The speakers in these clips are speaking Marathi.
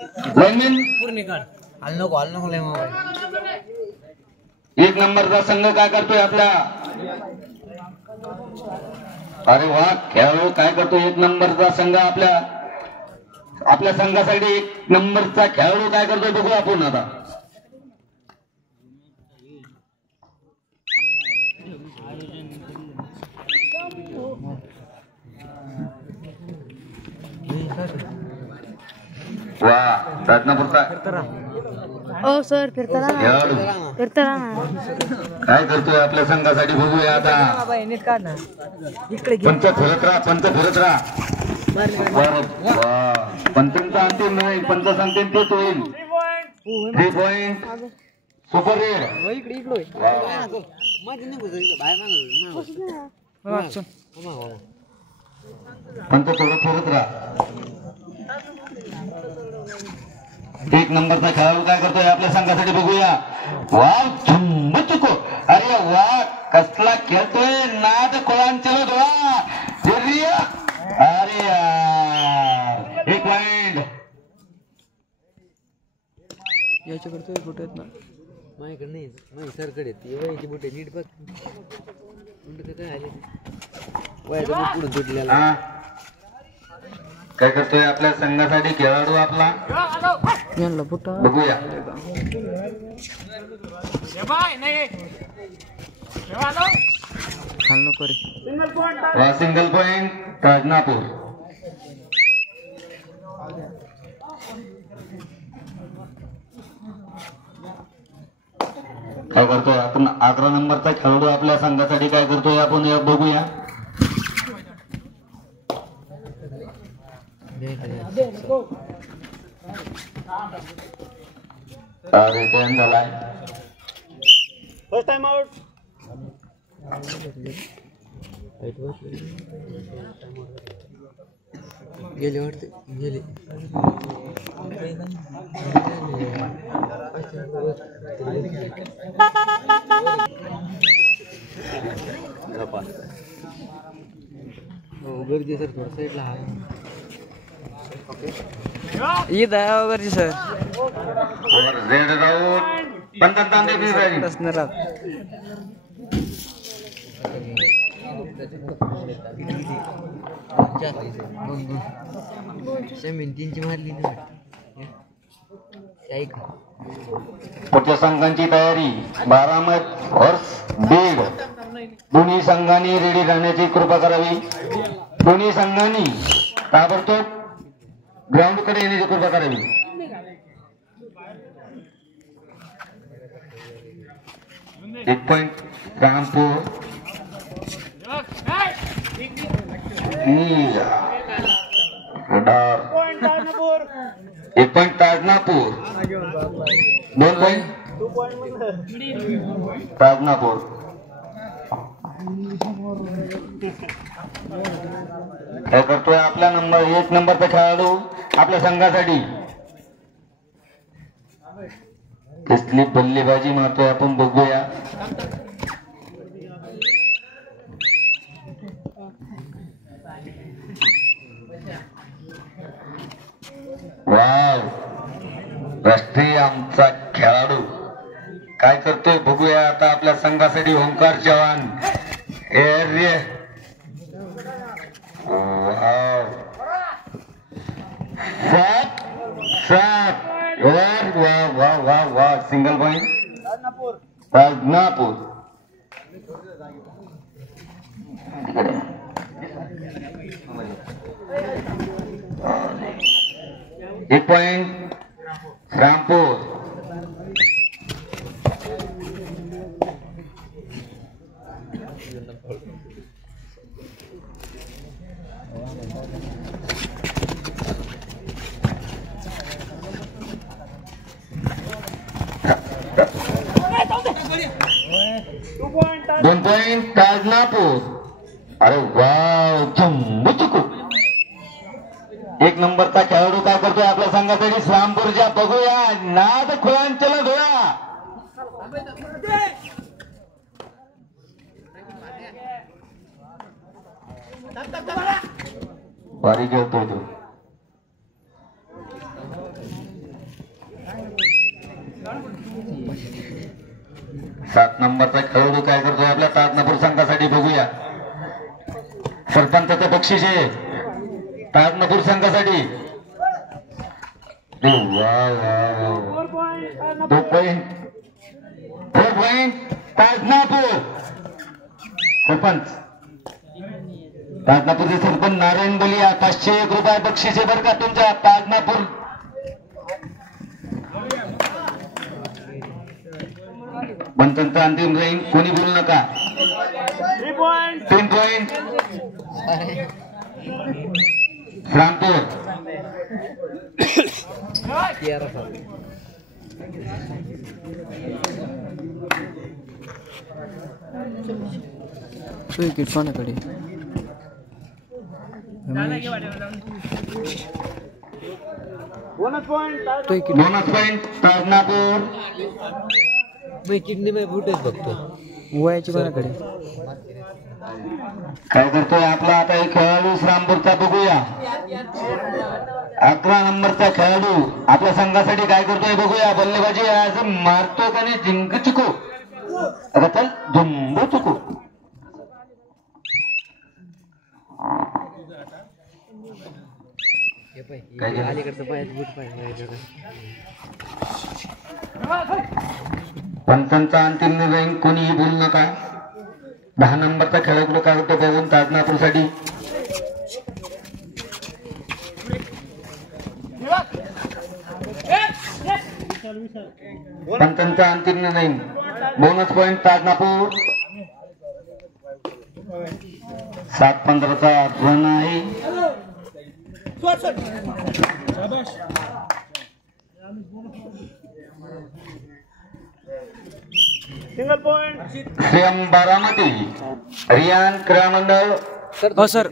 लाईनमॅन पूर्ण काढ. हल नको लय मोबाईल. एक नंबरचा संघ काय करतोय आपला? अरे वा, खेळाडू काय करतो? एक नंबरचा संघ आपल्या संघासाठी एक नंबरचा खेळाडू काय करतोय बघू आपण आता. वा, रत्नापूरचा ओ सर फिरता खेळाडू काय करतोय आपल्या संघासाठी बघूया आता. नीट काढ ना. इकडे पंच फिरत राहा. पंचांचा अंतिम नाही, पंच सांगते तेच होईल. 3 पॉइंट सुपर रेड. इकडे पंच थोडं फिरत राहा. एक नंबरचा खेळाडू काय करतोय आपल्या संघासाठी बघूया. वा, चुको. अरे वा, कसला खेळतोय. नाद कोळांचलो धोळा. अरे यार, 1 पॉइंट. याच्या करतोय कुठे आहेत ना. माझ्याकडे नाही, माझी सरकडे येवायची बुटे नीट बघ. काय आले पुढे तुटलेला. काय करतोय आपल्या संघासाठी खेळाडू आपला बघूया. Single point Rajnapur. काय करतोय आपण? 11 नंबरचा खेळाडू आपल्या संघासाठी काय करतोय आपण बघूया. रिटर्न झालाय. First time out. गेले वाटते गेले. गर्दी सर थोडं साईडला आहे. ईद आहे वगैरे सर. Red out. पंचांतांदे भी राहील. तीनची मारली ना. पुढच्या संघांची तयारी. बारामत हॉर्स बीड. दोन्ही संघांनी रेडी राहण्याची कृपा करावी. दोन्ही संघांनी ताबडतोब ग्राउंड कडे येण्याची कृपा करावी. एक पॉइंट रामपूर. एक पॉइंट ताजनापूर. 2 पॉइंट ताजनापूर. काय करतोय आपला नंबर 1 नंबरचा खेळाडू आपल्या संघासाठी. कसली बल्लेबाजी मारतोय आपण बघूया. वाव, राष्ट्रीय आमचा खेळाडू काय करतोय बघूया आता आपल्या संघासाठी. ओंकार चव्हाण. वाह, सिंगल पॉइंट राजनापूर. एक पॉइंट रामपूर. दोन पॉइंट ताजनापूर. अरे वाव, चुकू. 1 नंबरचा खेळाडू काय करतोय आपल्या संघासाठी श्रामपूरच्या बघूया. नाद खुळांचला धुळा. भारी खेळतोय तो. सात नंबरचा खेळाडू काय करतोय आपल्या ताजनापूर संघासाठी बघूया. सरपंचाचं बक्षीस आहे ताजनापूर संघासाठी. वा वा वा 2 पॉइंट ताजनापूर. सरपंच ताजनापूरचे सरपंच नारायण बोलिया 501 रुपये बक्षीस आहे बरं का तुमच्या ताजनापूर. पंचांचा अंतिम राहील कोणी बोलू नका. 3 पॉइंट रामपूर. विकेट कोणाकडे? Bonus point Tajnapur. किडनी फुट आहेत बघतो. वयाची कोणाकडे? काय करतोय आपला आता एक खेळाडू रामपूरचा बघूया. 11 नंबरचा खेळाडू आपल्या संघासाठी काय करतोय बघूया. बल्लेबाजी आज मारतो का नाही जिंक चुको. आता चल झुंबू चुको. अलीकडचं पाय बूट पाय. पंचांचा अंतिम निर्णय कोणीही बोलू नका. 10 नंबरचा खेळाडू काय होतो बघून ताजनापूर साठी. पंचांचा अंतिम निर्णय बोनस पॉइंट ताजनापूर. 7-15चा रन आहे. सिंगल पॉइंट श्रेयम बारामती रियान क्रीडा मंडळ हो सर.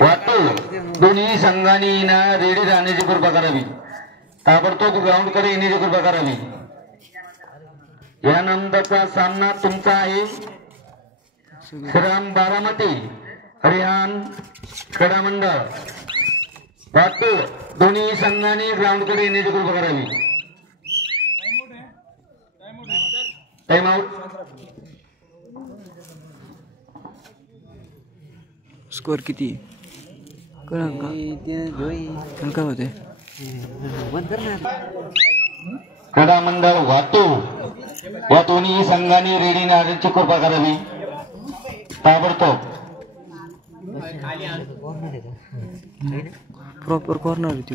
वाटतो दोन्ही संघांनी ना रेडी राहण्याची कृपा करावी. ताबडतोब ग्राउंड कडे येण्याची कृपा करावी. यानंतरचा सामना तुमचा आहे. श्रीराम बारामती रियान क्रीडा मंडळ वाटतो दोन्ही संघांनी ग्राउंड कडे येण्याची कृपा करावी. Time out. स्कोर किती? काय होते? क्रीडा मंडळ वाटो या दोन्ही संघांनी रेडी राहण्याची कृपा करावी. ताबडतोब प्रॉपर कॉर्नर होती.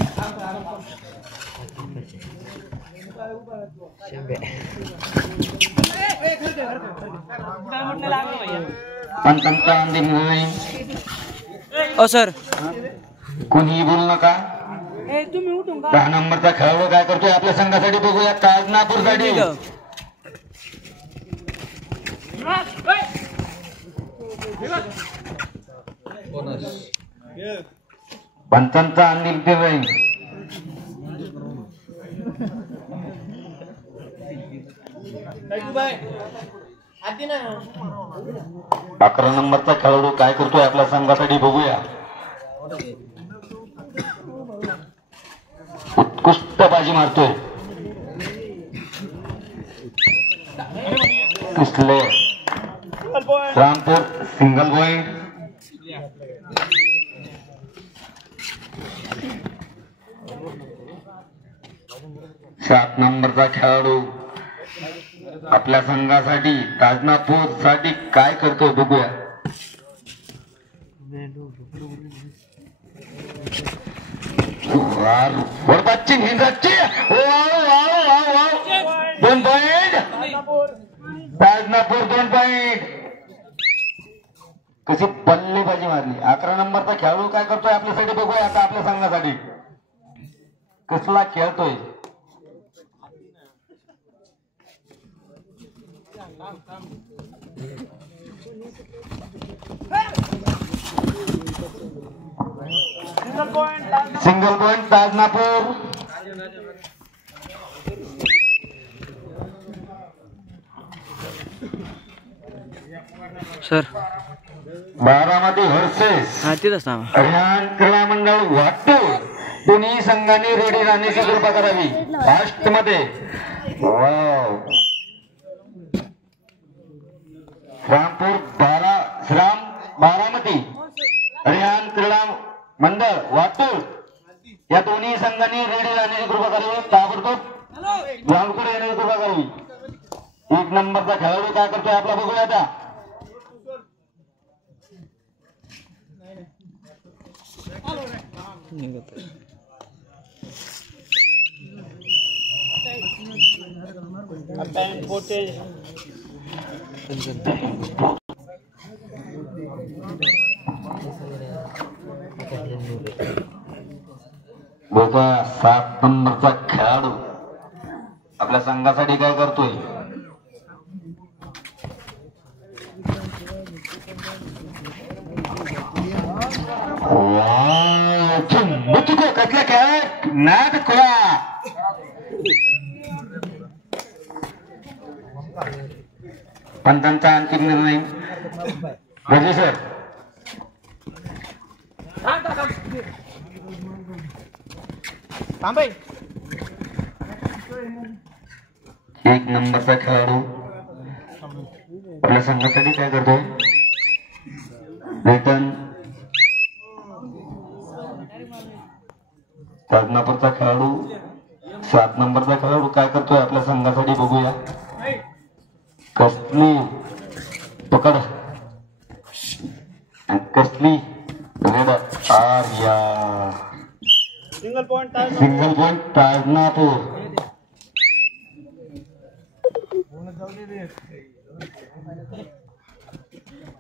पंचांचा अंतिम निर्णय. हो सर. कोणीही बोलू नका. 10 नंबरचा खेळाडू काय करतोय आपल्या संघासाठी बघूया. ताजनापूर साठी पंचांचा अंतिम निर्णय. बाय 11 नंबरचा खेळाडू काय करतोय आपल्या संघासाठी बघूया. उत्कृष्ट बाजी मारतोय. कसले रामपूर सिंगल पॉइंट. सात नंबरचा खेळाडू आपल्या संघासाठी ताजनापूर साठी काय करतोय बघूया. वरबादची हिंदाची 2 पॉइंट ताजनापूर 2 पॉइंट. कशी बल्लेबाजी मारली. 11 नंबरचा खेळाडू काय करतोय आपल्यासाठी बघूया. आता आपल्या संघासाठी कसला खेळतोय. Single point Tajnapur. Sir Baramati versus हा तिथंच ना. हरियाण क्रीडा मंडळ वाटतो दोन्ही संघांनी रेडी राहण्याची कृपा करावी फास्ट मध्ये वाव श्राम बारामती रिहान क्रीडा मंडळ वाटूळ या दोन्ही संघांनी रेडी राहण्याची कृपा करावी ताबडतोब ग्राउंडकडे येण्याची कृपा करावी एक नंबरचा खेळाडू काय करतोय आपला बघूया आता Attack footage. बघा 7 नंबरचा खेळाडू आपल्या संघासाठी काय करतोय कसला खेळ नाद खोळा पंचांचा अंतिम निर्णय रजी सर एक नंबरचा खेळाडू आपल्या संघासाठी काय करतोय रिटर्न बदनापूरचा खेळाडू 7 नंबरचा खेळाडू काय करतोय आपल्या संघासाठी बघूया कसली पकड कसली raid Arya Single point. Single point Tajnapur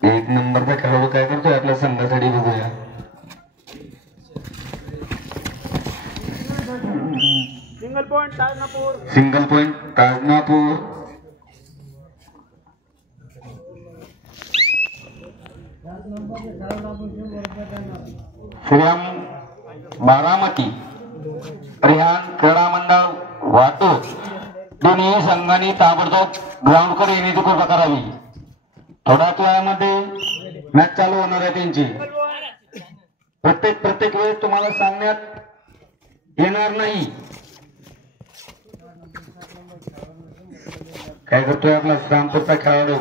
एक नंबरचा खेळाडू काय करतोय आपल्या संघासाठी बघूया Single point. Tarnapur. Single point Tajnapur Shriram Baramati Rihan क्रीडा मंडळ वाटो दोन्ही संघांनी ताबडतोब ग्राउंड कडे येण्याची कृपा करावी थोड्याच वेळामध्ये मॅच चालू होणार आहे त्यांची प्रत्येक वेळेस तुम्हाला सांगण्यात येणार नाही काय करतोय आपला श्रामपूरचा खेळाडू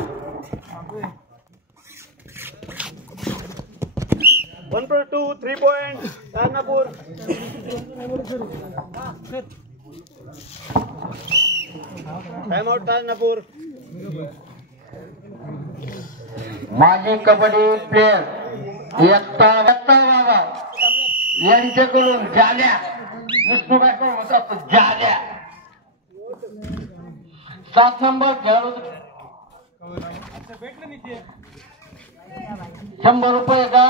1+2, 3 points. Tarnapur. Time out. Tarnapur. माजी कबड्डी प्लेयर इयत्ता बाबा यांच्याकडून जाल्या विष्णूबाईकडून होता जाल्या 7 नंबर खेळाडू 100 रुपये का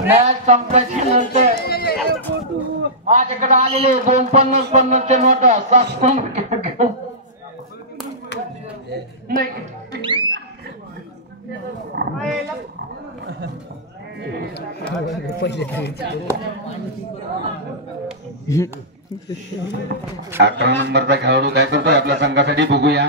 मॅच संपल्याची नंतर माझ्याकडे आलेले 2 50 चे नोट 7 नाही 18 नंबरचा खेळाडू काय करतोय आपल्या संघासाठी बघूया